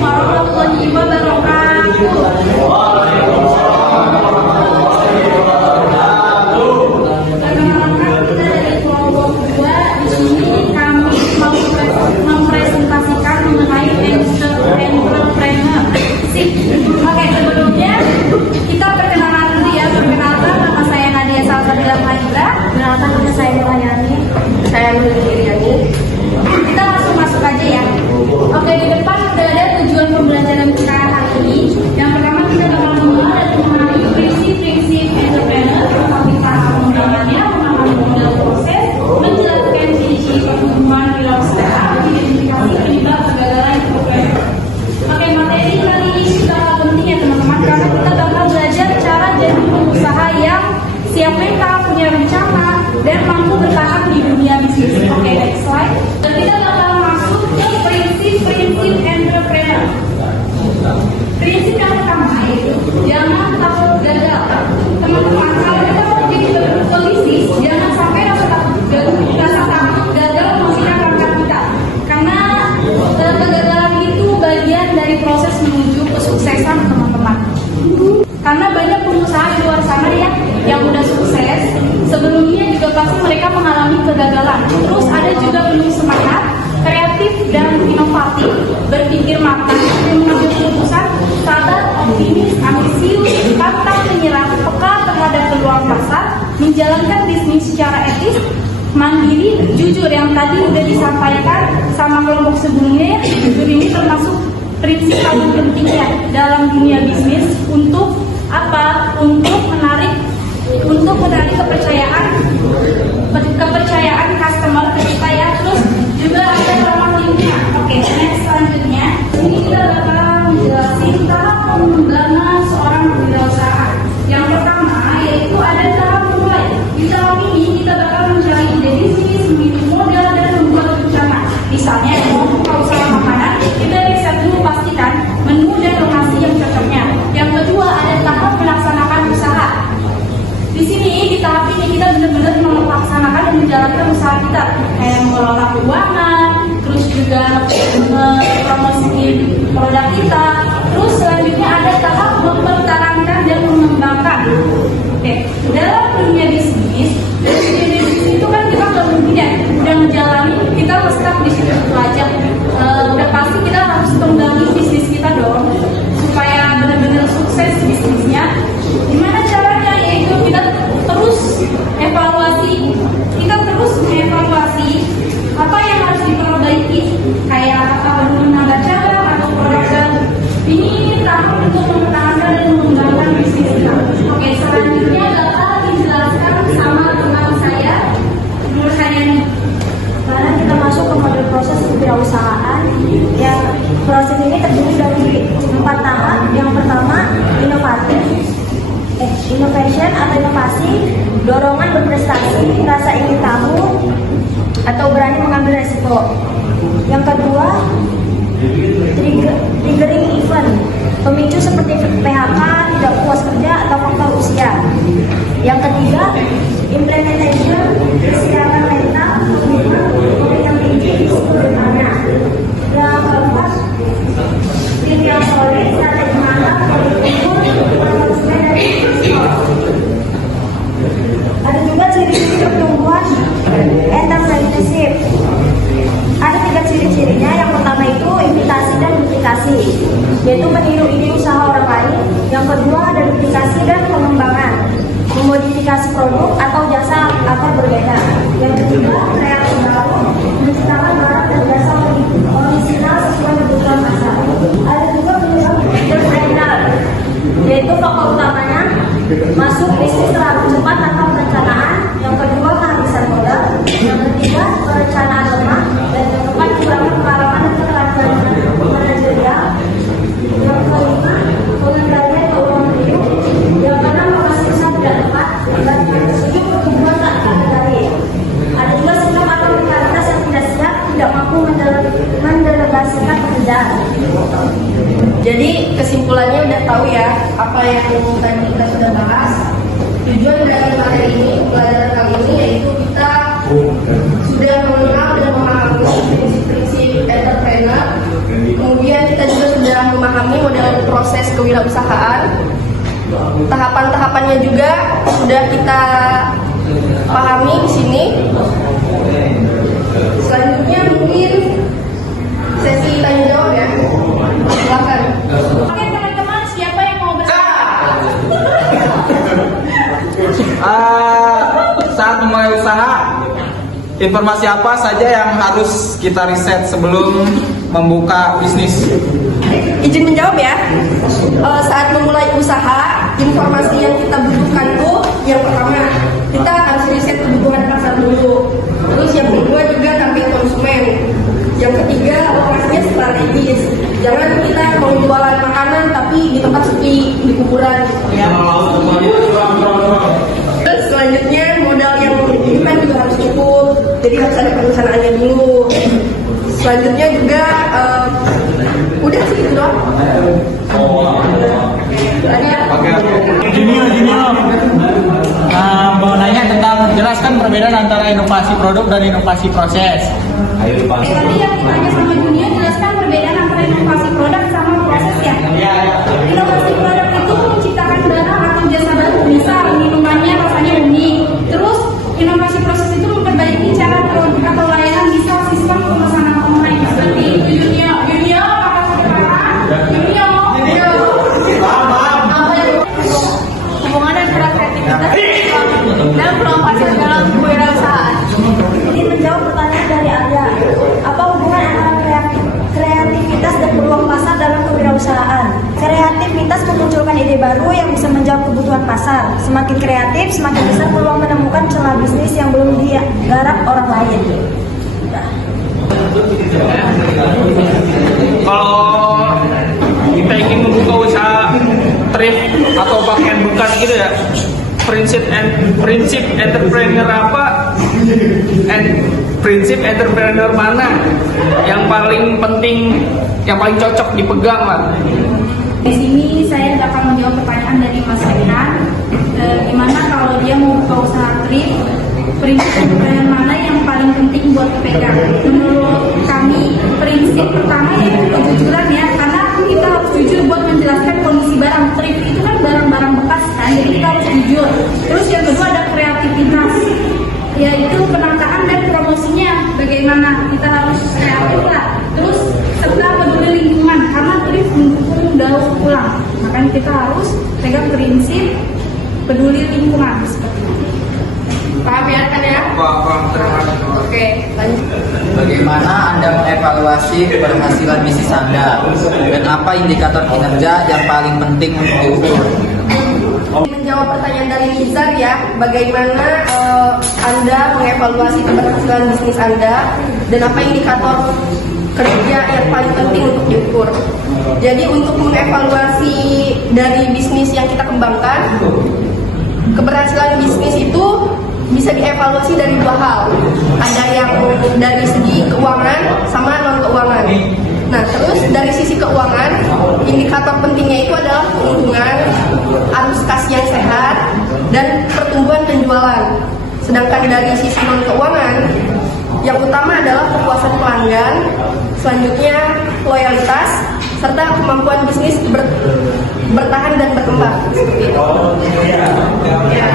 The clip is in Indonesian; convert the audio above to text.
warahmatullahi wabarakatuh. Perkenalkan, kita dari kelompok 2. Di sini kami mau mempresentasikan mengenai entrepreneurship. Oke, sebelumnya kita perkenalan dulu ya. Perkenalkan, nama saya Nadia Salsabila Mahendra. Perkenalkan, nama saya Melayani. Saya Lili Iriani. Kita langsung masuk aja ya. Oke, di depan sudah ada tujuan pembelajaran kita hari ini. Yang pertama kita bakal mengenal dan memahami prinsip-prinsip entrepreneur, tetapi cara pengembangannya, memahami model proses, menjelaskan ciri-ciri pertumbuhan wirausaha, identifikasi penyebab kegagalan entrepreneur. Oke, materi kali ini sudah penting ya teman-teman, karena kita bakal belajar cara jadi pengusaha yang siap mental, punya rencana, dan mampu bertahan di dunia bisnis. Oke, next slide. Dan kita bakal masuk ke prinsip-prinsip entrepreneur. Prinsip yang pertama yaitu jangan takut gagal. Teman-teman, kalau kita mau jadi pebisnis, jangan sampai rasa takut gagal menghasilkan langkah kita. Karena kegagalan itu bagian dari proses menuju kesuksesan teman-teman. Karena banyak pengusaha di luar sana ya yang udah sukses, sebelumnya juga pasti mereka mengalami kegagalan. Terus ada juga penuh semangat, kreatif dan inovatif, berpikir matang, mengambil keputusan, sabar, optimis, ambisius, pantang menyerah, peka terhadap peluang pasar, menjalankan bisnis secara etis, mandiri, jujur yang tadi udah disampaikan sama kelompok sebelumnya. Jujur ini termasuk prinsip paling penting ya dalam dunia bisnis untuk apa? Untuk menarik kepercayaan customer ke kita ya. Terus juga ada ramah lingkungan. Oke, next selanjutnya ini kita bakal menjelaskan tahap pengembangan seorang wirausaha. Yang pertama yaitu ada tahap memulai. Di tahap ini kita bakal mencari ide bisnis, memilih modal dan membuat rencana. Misalnya mau buka usaha makanan, kita riset dulu pastikan menu dan lokasi yang cocoknya. Yang kedua ada tahap melaksanakan usaha. Di sini di tahap ini kita benar-benar melaksanakan dan menjalankan usaha kita, kayak mengelola keuangan, terus juga promosiin produk kita. Terus selanjutnya ada tahap mempertahankan dan mengembangkan. Oke, dalam dunia bisnis itu kan kita nggak mungkin ya udah menjalani kita stuck di situ aja. Udah pasti kita harus kembali bisnis kita dong supaya benar-benar sukses bisnisnya. Gimana caranya? Yaitu kita terus evaluasi, apa yang harus diperbaiki, kayak apa menambah cabang atau produk baru. Ini tahap untuk mempertahankan dan mengembangkan bisnis kita. Oke, selanjutnya bakal dijelaskan sama teman saya, Nur Hayani. Sekarang kita masuk ke model proses kewirausahaan. Yang proses ini terdiri dari 4 tahap. Yang pertama, innovation atau inovasi, dorongan berprestasi, rasa ingin tahu atau berani mengambil resiko. Yang kedua, triggering event, pemicu seperti PHK, tidak puas kerja atau faktor usia. Yang ketiga, implementation, kesehatan mental, yang tinggi, risiko bencana. Yang keempat, tim yang solid, strategi mantap, konsumen dan investor. Ada juga ciri-ciri pertumbuhan entrepreneurship. Ada 3 ciri-cirinya. Yang pertama itu imitasi dan duplikasi, yaitu meniru ide usaha orang lain. Yang kedua ada duplikasi dan pengembangan, memodifikasi produk atau jasa agar berbeda. Yang ketiga kreasi baru, menciptakan barang dan jasa original sesuai kebutuhan pasar. Ada juga penyebab entrepreneur, yaitu faktor utamanya masuk bisnis terlalu cepat tanpa perencanaan. Yang kedua kehabisan modal. Yang ketiga perencanaan lemah. Dan yang keempat kekurangan pengalaman dan keterampilan manajerial. Yang kelima pengendalian keuangan hidup. Yang keenam lokasi usaha tidak tepat. Dan yang ketujuh pertumbuhan tak terkendali. Ada juga sikap atau mentalitas yang tidak siap, tidak mampu mendelegasikan pekerjaan. Jadi kesimpulannya udah tahu ya apa yang tadi kita sudah bahas. Tujuan dari materi ini, pelajaran kali ini yaitu kita sudah mengenal dan memahami prinsip-prinsip entrepreneur. Kemudian kita juga sudah sudah memahami model proses kewirausahaan. Tahapan-tahapannya juga sudah kita pahami di sini. Selanjutnya mungkin sesi tanya jawab ya. Silakan. Oke teman-teman, siapa yang mau bertanya? Saat memulai usaha, informasi apa saja yang harus kita riset sebelum membuka bisnis? Izin menjawab ya. Saat memulai usaha, informasi yang kita butuhkan tuh yang pertama, kita harus riset kebutuhan pasar dulu. Terus yang kedua juga target konsumen. Yang ketiga, lokasinya strategis. Jangan kita mau jualan makanan tapi di tempat sepi, di kuburan gitu ya. Terus selanjutnya modal yang kita juga harus cukup. Jadi harus ada perencanaannya dulu. Selanjutnya juga udah sih itu doang. Junior. Mau nanya tentang jelaskan perbedaan antara inovasi produk dan inovasi proses. Tadi yang ditanya sama Junior, jelaskan perbedaan antara inovasi produk sama proses ya. Inovasi produk itu menciptakan barang atau jasa baru, misal minumannya rasanya unik. Terus inovasi proses itu memperbaiki cara produk atau layanan, misal sistem pemesanan online seperti itu. Junior, apa Junior? Hubungan antara kreativitas dan promosi dalam kewirausahaan. Ini menjawab pertanyaan dari Arya. Apa hubungan antara kreativitas dan peluang pasar dalam kewirausahaan? Kreativitas memunculkan ide baru yang bisa menjawab kebutuhan pasar. Semakin kreatif, semakin besar peluang menemukan celah bisnis yang belum digarap orang lain. Kalau kita ingin membuka usaha thrift atau pakaian bekas gitu ya, prinsip entrepreneur apa prinsip entrepreneur mana yang paling penting, yang paling cocok dipegang lah. Di sini saya akan menjawab pertanyaan dari Mas Rehan. Gimana kalau dia mau buka usaha thrift, prinsip entrepreneur mana yang paling penting buat dipegang? Menurut kami, prinsip pertama yaitu kejujuran ya, karena kita harus jujur buat menjelaskan kondisi barang. Thrift itu kan barang-barang bekas kan, jadi kita harus jujur. Terus yang kedua ada kreativitas, yaitu penataan dan promosinya. Bagaimana kita harus kreatif lah. Terus serta peduli lingkungan, karena thrift mendukung daur ulang. Makanya kita harus pegang prinsip peduli lingkungan seperti itu. Paham ya kan ya? Oke, lanjut. Bagaimana Anda mengevaluasi keberhasilan bisnis Anda? Dan apa indikator kinerja yang paling penting untuk diukur? Menjawab pertanyaan dari Nizar ya, bagaimana Anda mengevaluasi keberhasilan bisnis Anda dan apa indikator kerja yang paling penting untuk diukur. Jadi untuk mengevaluasi dari bisnis yang kita kembangkan, keberhasilan bisnis itu bisa dievaluasi dari dua hal. Ada yang dari segi keuangan sama non keuangan. Nah, terus dari sisi keuangan, indikator pentingnya itu adalah keuntungan, arus kas yang sehat, dan pertumbuhan penjualan. Sedangkan dari sisi non keuangan, yang utama adalah kepuasan pelanggan, selanjutnya loyalitas, serta kemampuan bisnis bertahan dan berkembang. Seperti itu. Ya.